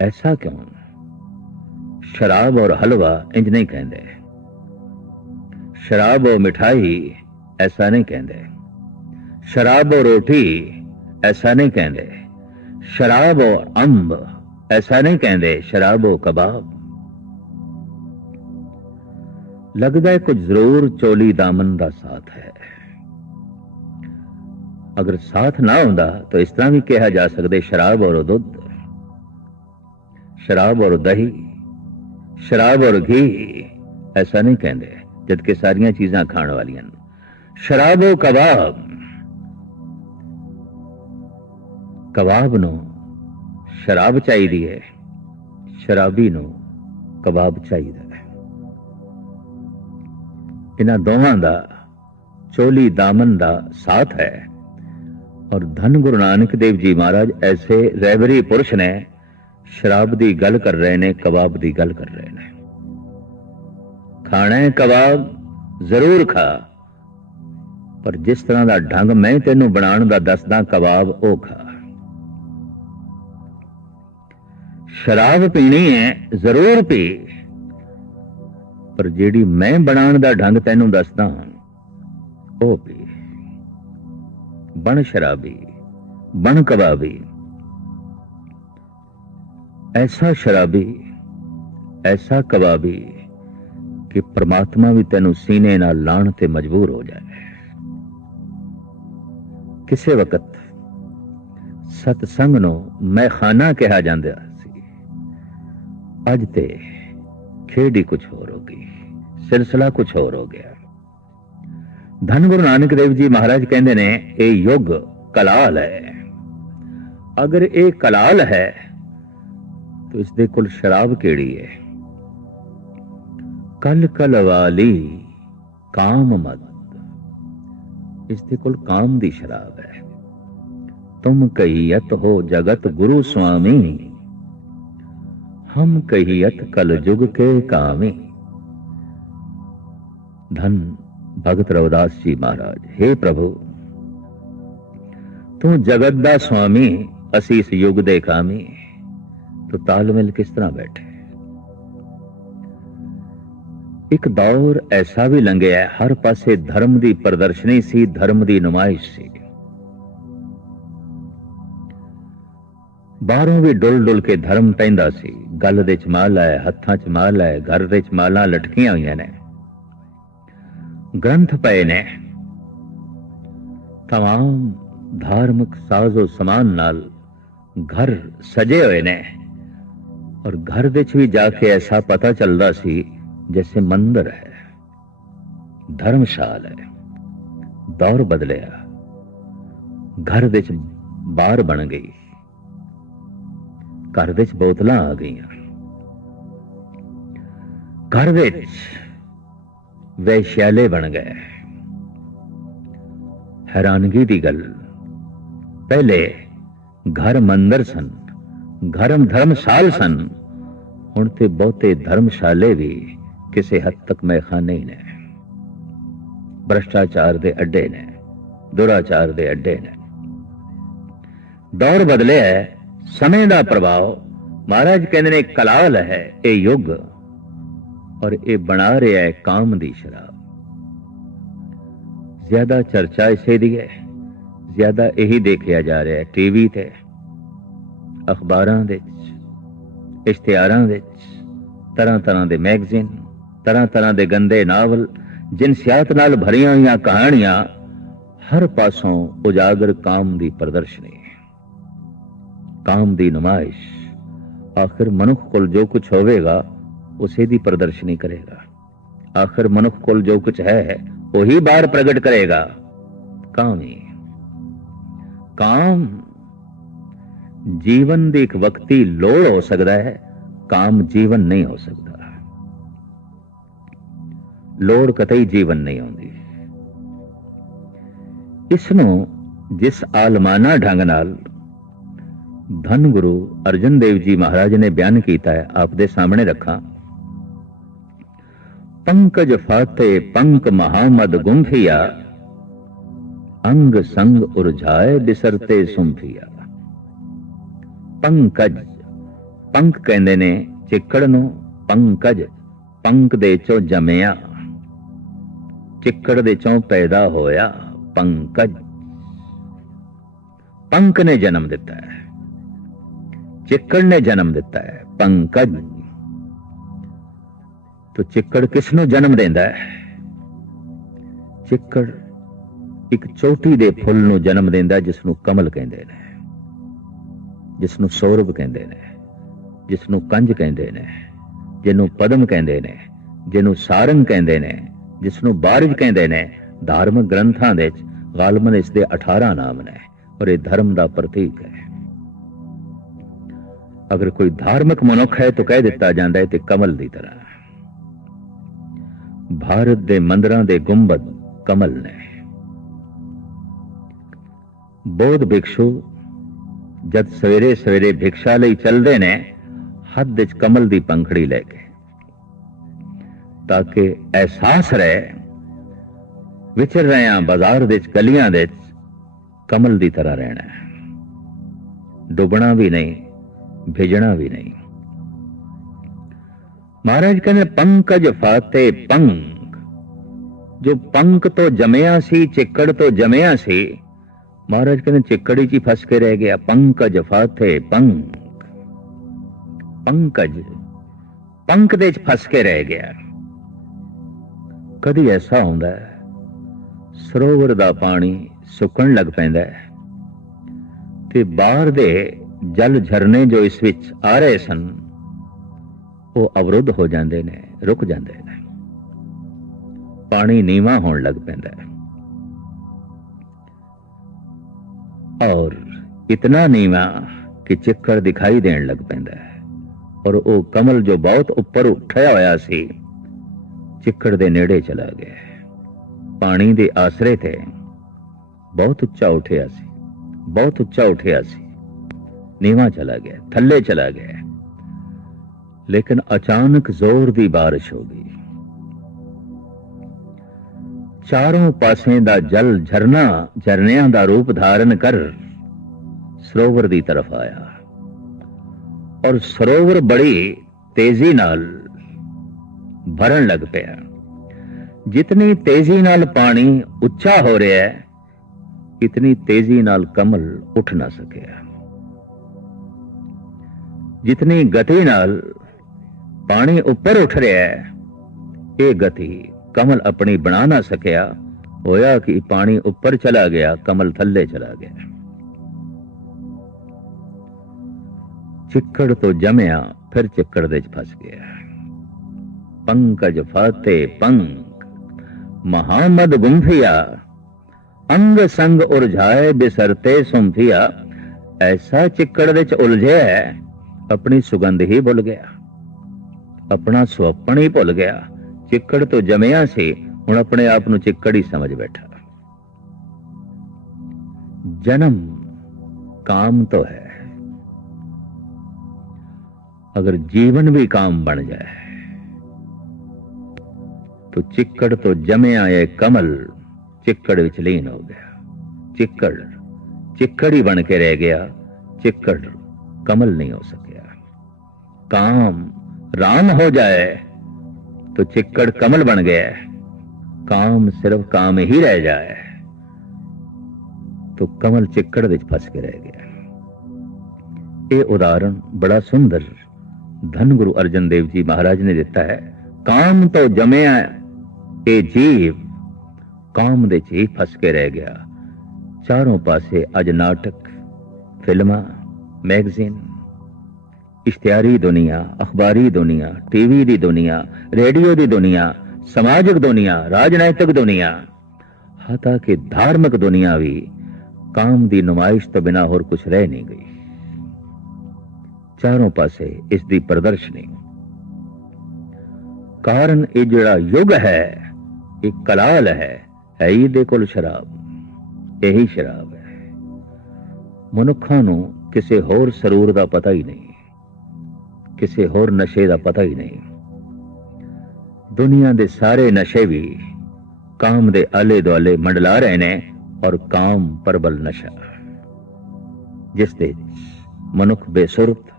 ਐਸਾ ਕਿਉਂ ਸ਼ਰਾਬ ਔਰ ਹਲਵਾ ਇੰਜ ਨਹੀਂ ਕਹਿੰਦੇ। ਸ਼ਰਾਬ ਔਰ ਮਿਠਾਈ ਐਸਾ ਨਹੀਂ ਕਹਿੰਦੇ। ਸ਼ਰਾਬ ਔਰ ਰੋਟੀ ਐਸਾ ਨਹੀਂ ਕਹਿੰਦੇ। ਸ਼ਰਾਬ ਔਰ ਅੰਬ ਐਸਾ ਨਹੀਂ ਕਹਿੰਦੇ, ਸ਼ਰਾਬ ਔਰ ਕਬਾਬ। ਲੱਗਦਾ ਹੈ ਕੁਝ ਜ਼ਰੂਰ ਚੋਲੀ ਦਾਮਨ ਦਾ ਸਾਥ ਹੈ। ਅਗਰ ਸਾਥ ਨਾ ਹੁੰਦਾ ਤਾਂ ਇਸ ਤਰ੍ਹਾਂ ਵੀ ਕਿਹਾ ਜਾ ਸਕਦਾ ਸ਼ਰਾਬ ਔਰ ਦੁੱਧ। ਸ਼ਰਾਬ ਔਰ ਦਹੀਂ ਸ਼ਰਾਬ ਔਰ ਘੀ, ਐਸਾ ਨਹੀਂ ਕਹਿੰਦੇ ਜਦ ਕਿ ਸਾਰੀਆਂ ਚੀਜ਼ਾਂ ਖਾਣ ਵਾਲੀਆਂ ਸ਼ਰਾਬ ਔਰ ਕਬਾਬ। ਕਬਾਬ ਨੂੰ ਸ਼ਰਾਬ ਚਾਹੀਦੀ ਹੈ, ਸ਼ਰਾਬੀ ਨੂੰ ਕਬਾਬ ਚਾਹੀਦਾ ਹੈ। ਇਹਨਾਂ ਦੋਵਾਂ ਦਾ ਚੋਲੀ ਦਾਮਨ ਦਾ ਸਾਥ ਹੈ। ਔਰ ਧੰਨ ਗੁਰੂ ਨਾਨਕ ਦੇਵ ਜੀ ਮਹਾਰਾਜ, ਐਸੇ ਰਹਿਬਰੀ ਪੁਰਸ਼ ਨੇ ਸ਼ਰਾਬ ਦੀ ਗੱਲ ਕਰ ਰਹੇ ਨੇ, ਕਬਾਬ ਦੀ ਗੱਲ ਕਰ ਰਹੇ ਨੇ। ਖਾਣਾ ਹੈ ਕਬਾਬ, ਜ਼ਰੂਰ ਖਾ। ਪਰ ਜਿਸ ਤਰ੍ਹਾਂ ਦਾ ਢੰਗ ਮੈਂ ਤੈਨੂੰ ਬਣਾਉਣ ਦਾ ਦੱਸਦਾ, ਕਬਾਬ ਉਹ ਖਾ। ਸ਼ਰਾਬ ਪੀਣੀ ਹੈ, ਜ਼ਰੂਰ ਪੀ। ਪਰ ਜਿਹੜੀ ਮੈਂ ਬਣਾਉਣ ਦਾ ਢੰਗ ਤੈਨੂੰ ਦੱਸਦਾ ਹਾਂ ਉਹ ਪੀ। ਬਣ ਸ਼ਰਾਬੀ, ਬਣ ਕਬਾਬੀ। ਐਸਾ ਸ਼ਰਾਬੀ, ਐਸਾ ਕਬਾਬੀ ਕਿ ਪ੍ਰਮਾਤਮਾ ਵੀ ਤੈਨੂੰ ਸੀਨੇ ਨਾਲ ਲਾਣ ਤੇ ਮਜਬੂਰ ਹੋ ਜਾਏ। ਕਿਸੇ ਵਕਤ ਸਤਸੰਗ ਨੂੰ ਮੈਂ ਕਿਹਾ ਜਾਂਦਾ ਸੀ। ਅੱਜ ਤੇ ਖੇਡੀ ਕੁਝ ਹੋਰ ਹੋ ਗਈ, ਸਿਲਸਿਲਾ ਕੁਝ ਹੋਰ ਹੋ ਗਿਆ। ਧੰਨ ਗੁਰੂ ਨਾਨਕ ਦੇਵ ਜੀ ਮਹਾਰਾਜ ਕਹਿੰਦੇ ਨੇ, ਇਹ ਯੁੱਗ ਕਲਾਲ ਹੈ। ਅਗਰ ਇਹ ਕਲਾਲ ਹੈ ਤਾਂ ਇਸ ਦੇ ਕੋਲ ਸ਼ਰਾਬ ਕਿਹੜੀ ਹੈ? ਕਲ ਕਲ ਵਾਲੀ ਕਾਮ ਮਦ ਇਸ ਦੇ ਕੋਲ ਕਾਮ ਦੀ ਸ਼ਰਾਬ ਹੈ। ਤੁਮ ਕਹੀਅਤ ਹੋ ਜਗਤ ਗੁਰੂ ਸੁਆਮੀ। ਹਮ ਕਹੀਅਤ ਕਲ ਜੁਗ ਕੇ ਕਾਮੀ। ਧੰਨ ਭਗਤ ਰਵਿਦਾਸ ਜੀ ਮਹਾਰਾਜ हे ਪ੍ਰਭੂ। ਤੂੰ ਜਗਤ ਦਾ ਸੁਆਮੀ, ਅਸੀਂ ਇਸ ਯੁੱਗ ਦੇ ਕਾਮੀ। ਤੂੰ ਤਾਲਮੇਲ ਕਿਸ ਤਰ੍ਹਾਂ ਬੈਠੇ ਇੱਕ ਦੌਰ ਐਸਾ ਵੀ ਲੰਘਿਆ ਹੈ, ਹਰ ਪਾਸੇ ਧਰਮ ਦੀ ਪ੍ਰਦਰਸ਼ਨੀ ਸੀ ਧਰਮ ਦੀ ਨੁਮਾਇਸ਼ ਸੀ ਬਾਹਰੋਂ ਵੀ ਡੁੱਲ ਡੁੱਲ ਕੇ ਧਰਮ ਪੈਂਦਾ ਸੀ ਗੱਲ ਦੇ ਚ ਮਾਲ ਹੈ ਹੱਥਾਂ ਚ ਮਾਲ ਹੈ ਘਰ ਦੇ ਚ ਮਾਲਾਂ ਲਟਕੀਆਂ ਹੋਈਆਂ ਨੇ ਗ੍ਰੰਥ ਪਏ ਨੇ तमाम ਧਾਰਮਿਕ ਸਾਜ਼ੋ ਸਮਾਨ ਨਾਲ ਘਰ ਸਜੇ ਹੋਏ ਨੇ ਔਰ ਘਰ ਵਿੱਚ ਵੀ ਜਾ ਕੇ ਐਸਾ ਪਤਾ ਚੱਲਦਾ ਸੀ ਜੈਸੇ ਮੰਦਰ ਹੈ। ਧਰਮਸ਼ਾਲ ਹੈ। ਦੌਰ ਬਦਲਿਆ। ਘਰ ਵਿੱਚ ਬਾਹਰ ਬਣ ਗਈ। ਘਰ ਵਿੱਚ ਬੋਤਲਾਂ ਆ ਗਈਆਂ। ਘਰ ਵਿੱਚ ਵੈਸ਼ਿਆਲੇ ਬਣ ਗਏ। ਹੈਰਾਨਗੀ ਦੀ ਗੱਲ। ਪਹਿਲੇ ਘਰ ਮੰਦਰ ਸਨ। ਧਰਮ ਧਰਮਸ਼ਾਲ ਸਨ। ਹੁਣ ਤੇ ਬਹੁਤੇ ਧਰਮਸ਼ਾਲੇ ਵੀ ਕਿਸੇ ਹੱਦ ਤੱਕ ਮੈਖਾਨੇ ਹੀ ਨੇ। ਭ੍ਰਸ਼ਟਾਚਾਰ ਦੇ ਅੱਡੇ ਨੇ, ਦੁਰਾਚਾਰ ਦੇ ਅੱਡੇ ਨੇ। ਦੌਰ ਬਦਲਿਆ ਹੈ, ਸਮੇਂ ਦਾ ਪ੍ਰਭਾਵ। ਮਹਾਰਾਜ ਕਹਿੰਦੇ ਨੇ, ਕਲਾਲ ਹੈ ਇਹ ਯੁੱਗ, ਔਰ ਇਹ ਬਣਾ ਰਿਹਾ ਹੈ ਕਾਮ ਦੀ ਸ਼ਰਾਬ। ਜ਼ਿਆਦਾ ਚਰਚਾ ਇਸੇ ਦੀ ਹੈ, ਜ਼ਿਆਦਾ ਇਹੀ ਦੇਖਿਆ ਜਾ ਰਿਹਾ ਹੈ ਟੀਵੀ ਤੇ। ਅਖਬਾਰਾਂ ਦੇ ਵਿੱਚ, ਇਸ਼ਤਿਹਾਰਾਂ ਵਿੱਚ, ਤਰ੍ਹਾਂ ਤਰ੍ਹਾਂ ਦੇ ਮੈਗਜ਼ੀਨ, ਤਰ੍ਹਾਂ ਤਰ੍ਹਾਂ ਦੇ ਗੰਦੇ ਨਾਵਲ ਜਿਨਸਿਆਤ ਨਾਲ ਭਰੀਆਂ ਹੋਈਆਂ ਕਹਾਣੀਆਂ, ਹਰ ਪਾਸੋਂ ਉਜਾਗਰ ਕਾਮ ਦੀ ਪ੍ਰਦਰਸ਼ਨੀ। ਕਾਮ ਦੀ ਨਮਾਇਸ਼, ਆਖਿਰ ਮਨੁੱਖ ਕੋਲ ਜੋ ਕੁਝ ਹੋਵੇਗਾ, ਉਸੇ ਦੀ ਪ੍ਰਦਰਸ਼ਨੀ ਕਰੇਗਾ। ਆਖਿਰ ਮਨੁੱਖ ਕੋਲ ਜੋ ਕੁਝ ਹੈ, ਉਹੀ ਬਾਹਰ ਪ੍ਰਗਟ ਕਰੇਗਾ। ਕਾਮ। ਹੀ ਕਾਮ ਜੀਵਨ ਦੀ ਇੱਕ ਵਕਤੀ ਲੋੜ ਹੋ ਸਕਦਾ ਹੈ, ਕਾਮ ਜੀਵਨ ਨਹੀਂ ਹੋ ਸਕਦਾ। ਲੋੜ ਕਤਈ ਜੀਵਨ ਨਹੀਂ ਆਉਂਦੀ। ਇਸ ਨੂੰ ਜਿਸ ਆਲਮਾਨਾ ਢੰਗ ਨਾਲ ਧੰਨ ਗੁਰੂ ਅਰਜਨ ਦੇਵ ਜੀ ਮਹਾਰਾਜ ਨੇ ਬਿਆਨ ਕੀਤਾ ਹੈ, ਆਪ ਦੇ ਸਾਹਮਣੇ ਰੱਖਾਂ। ਪੰਕਜ ਫਾਤੇ ਪੰਕ ਮਹਾਮਦ ਗੁੰਫਿਆ ਅੰਗ ਸੰਗ ਉਰਝਾਏ ਬਿਸਰਤੇ ਸੁੰਫਿਆ। ਪੰਕਜ। ਪੰਕ ਕਹਿੰਦੇ ਨੇ ਚਿੱਕੜ ਨੂੰ ਪੰਕਜ। ਪੰਕ ਦੇ ਚੋਂ ਜੰਮਿਆ। ਚਿੱਕੜ ਦੇ ਚੋਂ ਪੈਦਾ ਹੋਇਆ ਪੰਕਜ। ਪੰਕ ਨੇ ਜਨਮ ਦਿੱਤਾ ਹੈ। ਚਿੱਕੜ ਨੇ ਜਨਮ ਦਿੱਤਾ ਹੈ ਪੰਕਜ। ਤੋ ਚਿੱਕੜ ਕਿਸ ਨੂੰ ਜਨਮ ਦਿੰਦਾ ਹੈ? ਚਿੱਕੜ ਇੱਕ ਚੋਟੀ ਦੇ ਫੁੱਲ ਨੂੰ ਜਨਮ ਦਿੰਦਾ ਜਿਸ ਨੂੰ ਕਮਲ ਕਹਿੰਦੇ ਨੇ। ਜਿਸ ਨੂੰ ਸੌਰਭ ਕਹਿੰਦੇ ਨੇ ਜਿਸ ਨੂੰ ਕੰਜ ਕਹਿੰਦੇ ਨੇ, ਜਿਹਨੂੰ ਪਦਮ ਕਹਿੰਦੇ ਨੇ, ਜਿਹਨੂੰ ਸਾਰੰਗ ਕਹਿੰਦੇ ਨੇ ਜਿਸ ਨੂੰ ਬਾਰਿਜ ਕਹਿੰਦੇ ਨੇ, ਧਾਰਮਿਕ ਗ੍ਰੰਥਾਂ ਦੇ ਵਿੱਚ ਗਾਲਬਨ ਇਸ ਦੇ 18 ਨਾਮ ਨੇ, ਔਰ ਇਹ ਧਰਮ ਦਾ ਪ੍ਰਤੀਕ ਹੈ। ਅਗਰ ਕੋਈ ਧਾਰਮਿਕ ਮਨੁੱਖ ਹੈ ਤਾਂ ਕਹਿ ਦਿੱਤਾ ਜਾਂਦਾ ਹੈ ਤੇ ਕਮਲ ਦੀ ਤਰ੍ਹਾਂ। ਭਾਰਤ ਦੇ ਮੰਦਰਾਂ ਦੇ ਗੁੰਬਦ ਕਮਲ ਨੇ। ਬੋਧ ਭਿਕਸ਼ੂ ਜਦ ਸਵੇਰੇ ਸਵੇਰੇ ਭਿਕਸ਼ਾ ਲਈ ਚੱਲਦੇ ਨੇ ਹੱਥ ਵਿੱਚ ਕਮਲ ਦੀ ਪੰਖੜੀ ਲੈ ਕੇ। ਤਾਂ ਕਿ ਅਹਿਸਾਸ ਰਹੇ, ਵਿਚਰ ਰਹੇ ਆ ਬਾਜ਼ਾਰ ਦੇ ਵਿੱਚ, ਗਲੀਆਂ ਦੇ ਵਿੱਚ, ਕਮਲ ਦੀ ਤਰ੍ਹਾਂ ਰਹਿਣਾ ਡੁੱਬਣਾ ਵੀ ਨਹੀਂ, ਭਿਜਣਾ ਵੀ ਨਹੀਂ। ਮਹਾਰਾਜ ਕਹਿੰਦੇ, ਪੰਕਜ ਫਾਤੇ ਪੰਕ ਜੋ ਪੰਕ ਤੋਂ ਜਮਿਆ ਸੀ, ਚਿੱਕੜ ਤੋਂ ਜਮਿਆ ਸੀ ਮਹਾਰਾਜ ਕਹਿੰਦੇ, ਚਿੱਕੜੀ 'ਚ ਹੀ ਫਸ ਕੇ ਰਹਿ ਗਿਆ, ਪੰਕਜ ਫਾਤੇ ਪੰਕ। ਪੰਕਜ, ਪੰਕ ਦੇ 'ਚ ਫਸ ਕੇ ਰਹਿ ਗਿਆ। ਕਦੀ ਐਸਾ ਹੁੰਦਾ ਹੈ, ਸਰੋਵਰ ਦਾ ਪਾਣੀ ਸੁੱਕਣ ਲੱਗ ਪੈਂਦਾ ਹੈ ਤੇ ਬਾਹਰ ਦੇ ਜਲ ਝਰਨੇ ਜੋ ਇਸ ਵਿੱਚ ਆ ਰਹੇ ਸਨ, ਉਹ ਅਵਰੁੱਧ ਹੋ ਜਾਂਦੇ ਨੇ, ਰੁਕ ਜਾਂਦੇ ਨੇ। ਪਾਣੀ ਨੀਵਾ ਹੋਣ ਲੱਗ ਪੈਂਦਾ ਹੈ। ਔਰ ਇਤਨਾ ਨੀਵਾ ਕਿ ਚਿੱਕੜ ਦਿਖਾਈ ਦੇਣ ਲੱਗ ਪੈਂਦਾ ਹੈ। ਔਰ ਉਹ ਕਮਲ ਜੋ ਬਹੁਤ ਉੱਪਰ ਉੱਠਿਆ ਹੋਇਆ ਸੀ ਚਿੱਕੜ ਦੇ ਨੇੜੇ ਚਲਾ ਗਿਆ ਪਾਣੀ ਦੇ ਆਸਰੇ ਤੇ ਬਹੁਤ ਉੱਚਾ ਉੱਠਿਆ ਸੀ, ਬਹੁਤ ਉੱਚਾ ਉੱਠਿਆ ਸੀ। ਨੀਵਾ ਚਲਾ ਗਿਆ, ਥੱਲੇ ਚਲਾ ਗਿਆ ਲੇਕਿਨ ਅਚਾਨਕ ਜ਼ੋਰ ਦੀ ਬਾਰਿਸ਼ ਹੋ ਗਈ। ਚਾਰੋਂ ਪਾਸੇ ਦਾ ਜਲ ਝਰਨਾ ਝਰਨਿਆਂ ਦਾ ਰੂਪ ਧਾਰਨ ਕਰ ਸਰੋਵਰ ਦੀ ਤਰਫ ਆਇਆ ਔਰ ਸਰੋਵਰ ਬੜੀ ਤੇਜ਼ੀ ਨਾਲ ਭਰਨ ਲੱਗ ਪਿਆ। ਜਿਤਨੀ ਤੇਜ਼ੀ ਨਾਲ ਪਾਣੀ ਉੱਚਾ ਹੋ ਰਿਹਾ ਹੈ, ਇਤਨੀ ਤੇਜ਼ੀ ਨਾਲ ਕਮਲ ਉੱਠ ਨਾ ਸਕਿਆ ਜਿਤਨੀ ਗਤੀ ਨਾਲ ਪਾਣੀ ਉੱਪਰ ਉੱਠ ਰਿਹਾ ਹੈ, ਇਹ ਗਤੀ ਕਮਲ ਆਪਣੀ ਬਣਾ ਨਾ ਸਕਿਆ, ਹੋਇਆ ਕਿ ਪਾਣੀ ਉੱਪਰ ਚਲਾ ਗਿਆ, ਕਮਲ ਥੱਲੇ ਚਲਾ ਗਿਆ। ਚਿੱਕੜ ਤੋਂ ਜਮਿਆ, ਫਿਰ ਚਿੱਕੜ ਦੇ ਚ ਫਸ ਗਿਆ। ਪੰਕਜ ਫਾਤੇ ਪੰਕ, ਮਹਾਮਦ ਗੁੰਫਿਆ, ਅੰਗ ਸੰਗ ਉਰਝਾਏ ਬਿਸਰਤੇ ਸੁੰਫਿਆ। ਐਸਾ ਚਿੱਕੜ ਵਿੱਚ ਉਲਝਿਆ ਆਪਣੀ ਸੁਗੰਧ ਹੀ ਭੁੱਲ ਗਿਆ। ਆਪਣਾ ਸੁਪਨ ਹੀ ਭੁੱਲ ਗਿਆ। ਚਿੱਕੜ ਤੋਂ ਜਮਿਆ ਸੀ ਹੁਣ ਆਪਣੇ ਆਪ ਨੂੰ ਚਿੱਕੜ ਹੀ ਸਮਝ ਬੈਠਾ ਜਨਮ ਕਾਮ ਤੋਂ ਹੈ ਅਗਰ ਜੀਵਨ ਵੀ ਕਾਮ ਬਣ ਜਾਏ तो चिक्कड़ तो जमया ये कमल चिक्कड़ विच लीन हो गया चिक्कड़ चिक्कड़ ही बन के रह गया चिक्कड़ कमल नहीं हो सकिया काम राम हो जाए तो चिक्कड़ कमल बन गया काम सिर्फ काम ही रह जाए तो कमल चिक्कड़ ਵਿੱਚ ਫਸ ਕੇ ਰਹਿ ਗਿਆ ਇਹ ਉਦਾਹਰਣ ਬੜਾ ਸੁੰਦਰ ਧੰਨ ਗੁਰੂ ਅਰਜਨ ਦੇਵ ਜੀ ਮਹਾਰਾਜ ਨੇ ਦਿੱਤਾ ਹੈ ਕਾਮ ਤੋਂ ਜਮਿਆ ਇਹ ਜੀਵ ਕਾਮ ਦੇ ਚ ਹੀ ਫਸ ਕੇ ਰਹਿ ਗਿਆ ਚਾਰੋਂ ਪਾਸੇ ਅੱਜ ਨਾਟਕ ਫਿਲਮਾਂ ਮੈਗਜ਼ੀਨ ਇਸ਼ਤਿਹਾਰੀ ਦੁਨੀਆ, ਅਖਬਾਰੀ ਦੁਨੀਆ ਟੀਵੀ ਦੀ ਦੁਨੀਆ, ਰੇਡੀਓ ਦੀ ਦੁਨੀਆ, ਸਮਾਜਿਕ ਦੁਨੀਆ, ਰਾਜਨੀਤਿਕ ਦੁਨੀਆ, ਹਾਤਾ ਕਿ ਧਾਰਮਿਕ ਦੁਨੀਆ ਵੀ ਕਾਮ ਦੀ ਨੁਮਾਇਸ਼ ਤੋਂ ਬਿਨਾ ਹੋਰ ਕੁਝ ਰਹਿ ਨਹੀਂ ਗਈ। ਚਾਰੋਂ ਪਾਸੇ ਇਸ ਦੀ ਪ੍ਰਦਰਸ਼ਨੀ। ਕਾਰਨ ਇਹ ਜਿਹੜਾ ਯੁੱਗ ਹੈ, ਇਹ ਕਲਾਲ ਹੈ ਹੈ ਹੀ ਦੇ ਕੋਲ ਸ਼ਰਾਬ। ਇਹੀ ਸ਼ਰਾਬ ਹੈ। ਮਨੁੱਖਾਂ ਨੂੰ ਕਿਸੇ ਹੋਰ ਸਰੂਰ ਦਾ ਪਤਾ ਹੀ ਨਹੀਂ। ਕਿਸੇ ਹੋਰ ਨਸ਼ੇ ਦਾ ਪਤਾ ਹੀ ਨਹੀਂ। ਦੁਨੀਆ ਦੇ ਸਾਰੇ ਨਸ਼ੇ ਵੀ ਕਾਮ ਦੇ ਆਲੇ ਦੁਆਲੇ ਮੰਡਲਾ ਰਹੇ ਨੇ ਔਰ ਕਾਮ ਪਰਬਲ ਨਸ਼ਾ। ਜਿਸ ਤੇ ਮਨੁੱਖ ਬੇਸੁਰਤ,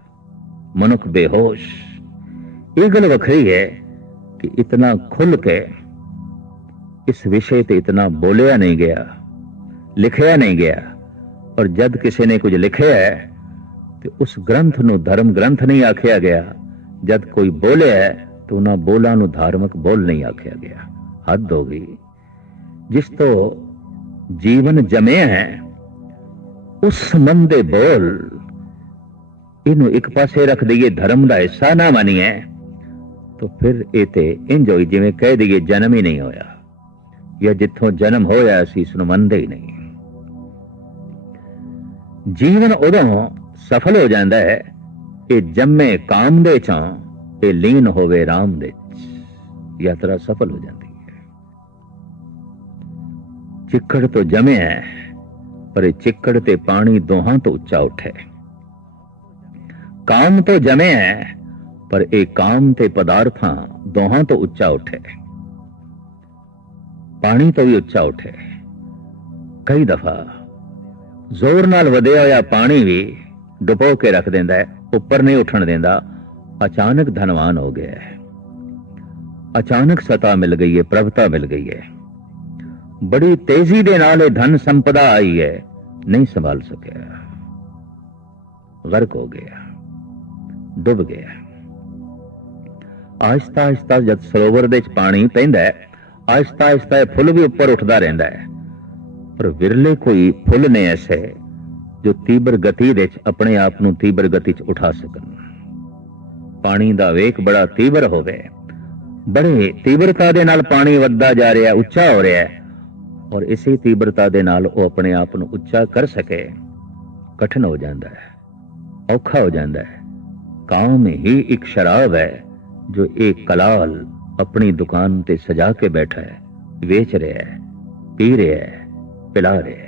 ਮਨੁੱਖ ਬੇਹੋਸ਼, ਇਹ ਗੱਲ ਵੱਖਰੀ ਹੈ ਕਿ ਇਤਨਾ ਖੁੱਲ ਕੇ ਇਸ ਵਿਸ਼ੇ ਤੇ ਇਤਨਾ ਬੋਲਿਆ ਨਹੀਂ ਗਿਆ, ਲਿਖਿਆ ਨਹੀਂ ਗਿਆ ਔਰ ਜਦ ਕਿਸੇ ਨੇ ਕੁਝ ਲਿਖਿਆ ਹੈ ਤੇ ਉਸ ਗ੍ਰੰਥ ਨੂੰ ਧਰਮ ਗ੍ਰੰਥ ਨਹੀਂ ਆਖਿਆ ਗਿਆ। ਜਦ ਕੋਈ ਬੋਲਿਆ ਤਾਂ ਉਹਨਾਂ ਬੋਲਾਂ ਨੂੰ ਧਾਰਮਿਕ ਬੋਲ ਨਹੀਂ ਆਖਿਆ ਗਿਆ। ਹੱਦ ਹੋ ਗਈ। ਜਿਸ ਤੋਂ ਜੀਵਨ ਜਮਿਆ ਹੈ, ਉਸ ਮਨ ਦੇ ਬੋਲ ਇਹਨੂੰ ਇੱਕ ਪਾਸੇ ਰੱਖ ਦਈਏ, ਧਰਮ ਦਾ ਹਿੱਸਾ ਨਾ ਮੰਨੀਏ, ਤਾਂ ਫਿਰ ਇਹ ਤੇ ਇੰਜ ਹੋਈ ਜਿਵੇਂ ਕਹਿ ਦਈਏ ਜਨਮ ਹੀ ਨਹੀਂ ਹੋਇਆ। ਜਾਂ ਜਿੱਥੋਂ ਜਨਮ ਹੋਇਆ ਅਸੀਂ ਇਸ ਨੂੰ ਮੰਨਦੇ ਹੀ ਨਹੀਂ। ਜੀਵਨ ਉਦੋਂ ਸਫਲ ਹੋ ਜਾਂਦਾ ਹੈ ਇਹ ਜੰਮੇ ਕਾਮ ਦੇ ਚੋਂ ਤੇ ਲੀਨ ਹੋਵੇ ਰਾਮ ਦੇ ਯਾਤਰਾ ਸਫਲ ਹੋ ਜਾਂਦੀ ਹੈ। ਚਿੱਕੜ ਤੋਂ ਜਮਿਆ ਹੈ, ਪਰ ਇਹ ਚਿੱਕੜ ਤੇ ਪਾਣੀ ਦੋਹਾਂ ਤੋਂ ਉੱਚਾ ਉੱਠੇ। ਕਾਮ ਤੋਂ ਜਮਿਆ ਹੈ, ਪਰ ਇਹ ਕਾਮ ਤੇ ਪਦਾਰਥਾਂ ਦੋਹਾਂ ਤੋਂ ਉੱਚਾ ਉੱਠੇ। ਪਾਣੀ ਤੋਂ ਵੀ ਉੱਚਾ ਉੱਠੇ। ਕਈ ਦਫਾ ਜ਼ੋਰ ਨਾਲ ਵਧਿਆ ਹੋਇਆ ਪਾਣੀ ਵੀ ਡੁਬੋ ਕੇ ਰੱਖ ਦਿੰਦਾ ਹੈ, ਉੱਪਰ ਨਹੀਂ ਉੱਠਣ ਦਿੰਦਾ। ਅਚਾਨਕ ਧਨਵਾਨ ਹੋ ਗਿਆ ਹੈ। ਅਚਾਨਕ ਸਤਾ ਮਿਲ ਗਈ ਹੈ, ਪ੍ਰਭਤਾ ਮਿਲ ਗਈ ਹੈ। ਬੜੀ ਤੇਜ਼ੀ ਦੇ ਨਾਲ ਇਹ ਧਨ ਸੰਪਦਾ ਆਈ ਹੈ, ਨਹੀਂ ਸੰਭਾਲ ਸਕਿਆ। ਗਰਕ ਹੋ ਗਿਆ, ਡੁੱਬ ਗਿਆ। ਆਹਿਸਤਾ ਆਹਿਸਤਾ ਜਦ ਸਰੋਵਰ ਦੇ ਵਿੱਚ ਪਾਣੀ ਪੈਂਦਾ ਹੈ, ਆਹਿਸਤਾ ਆਹਿਸਤਾ ਇਹ ਫੁੱਲ ਵੀ ਉੱਪਰ ਉੱਠਦਾ ਰਹਿੰਦਾ ਹੈ। ਪਰ ਵਿਰਲੇ ਕੋਈ ਫੁੱਲ ਨੇ ਐਸੇ। ਜੋ ਤੀਬਰ ਗਤੀ ਦੇ ਚ ਆਪਣੇ ਆਪ ਨੂੰ ਤੀਬਰ ਗਤੀ ਚ ਉਠਾ ਸਕਣ। ਪਾਣੀ ਦਾ ਵੇਖ ਬੜਾ ਤੀਬਰ ਹੋਵੇ। ਬੜੇ ਤੀਬਰਤਾ ਦੇ ਨਾਲ ਪਾਣੀ ਵੱਧਦਾ ਜਾ ਰਿਹਾ, ਉੱਚਾ ਹੋ ਰਿਹਾ ਹੈ। ਔਰ ਇਸੇ ਤੀਬਰਤਾ ਦੇ ਨਾਲ ਉਹ ਆਪਣੇ ਆਪ ਨੂੰ ਉੱਚਾ ਕਰ ਸਕੇ। ਕਠਿਨ ਹੋ ਜਾਂਦਾ ਹੈ, ਔਖਾ ਹੋ ਜਾਂਦਾ ਹੈ। ਕਾਮ ਹੀ ਇੱਕ ਸ਼ਰਾਬ ਹੈ, ਜੋ ਇਹ ਕਲਾਲ ਆਪਣੀ ਦੁਕਾਨ ਤੇ ਸਜਾ ਕੇ ਬੈਠਾ ਹੈ, ਵੇਚ ਰਿਹਾ ਹੈ, ਪੀ ਰਿਹਾ ਹੈ, ਪਿਲਾ ਰਿਹਾ ਹੈ।